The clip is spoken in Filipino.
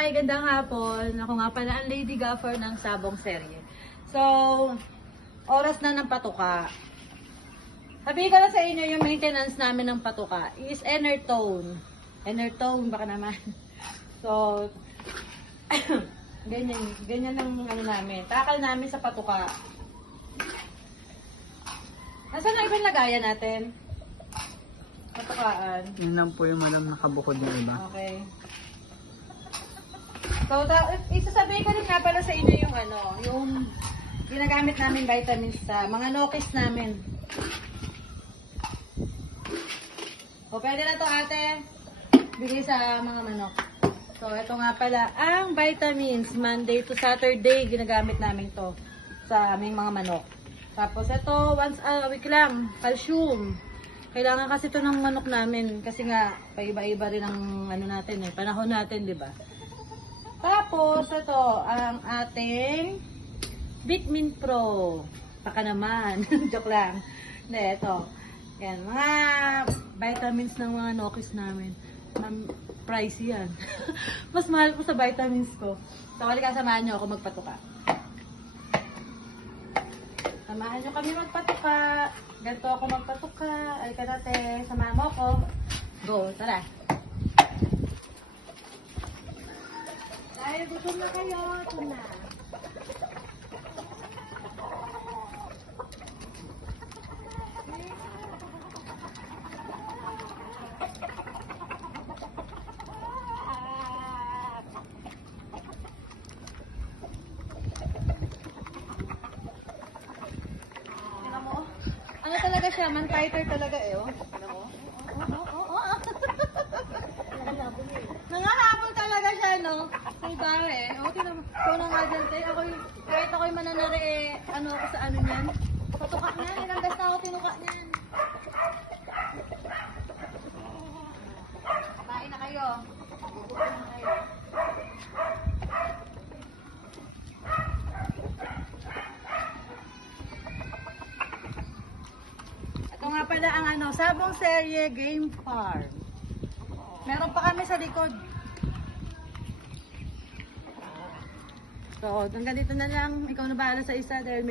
Hi! Gandang hapon. Ako nga pala ang Lady Gaffer ng Sabong Serye. So, oras na ng patuka. Sabihin ko na sa inyo yung maintenance namin ng patuka is inner tone. Inner tone, baka naman. So, ganyan ang ano namin. Takal namin sa patuka. Nasaan na ibang lagayan natin? Patukaan. Yun lang po yung malam nakabukod na iba. Okay. So, isasabihin ko rin nga pala sa inyo yung yung ginagamit namin vitamins sa mga nokis namin. O, pwede na to ate. Bigay sa mga manok. So, ito nga pala ang vitamins. Monday to Saturday, ginagamit namin to sa aming mga manok. Tapos ito, once a week lang, calcium. Kailangan kasi ito ng manok namin kasi nga paiba-iba rin ang natin panahon natin, 'di ba? Tapos ito ang ating Vitamin Pro. Baka naman, joke lang. Hindi, ito. Yan, mga vitamins ng mga nokis namin. Pricey yan. Mas mahal po sa vitamins ko. So, halika samahan nyo ako magpatuka. Samahan nyo kami magpatuka. Ganito ako magpatuka. Ay ka natin. Samahan mo ako. Go, tara. Dahil gutom na kayo. Ito na. Ano talaga siya? Man-fighter talaga eh, oh. Ano mo? Nangahabol talaga siya, no? Say bawe eh. O, tinan mo. Ikaw na nga dyan, tay. Kahit ako'y mananari eh, ako sa ano niyan. Patuka niyan. Ilang beses na ako tinuka niyan. Kain na kayo. Gugutom na kayo. Ito nga pala ang Sabong Serye Game Farm. Meron pa kami sa likod. So, hanggang dito na lang. Ikaw na bahala sa isa dahil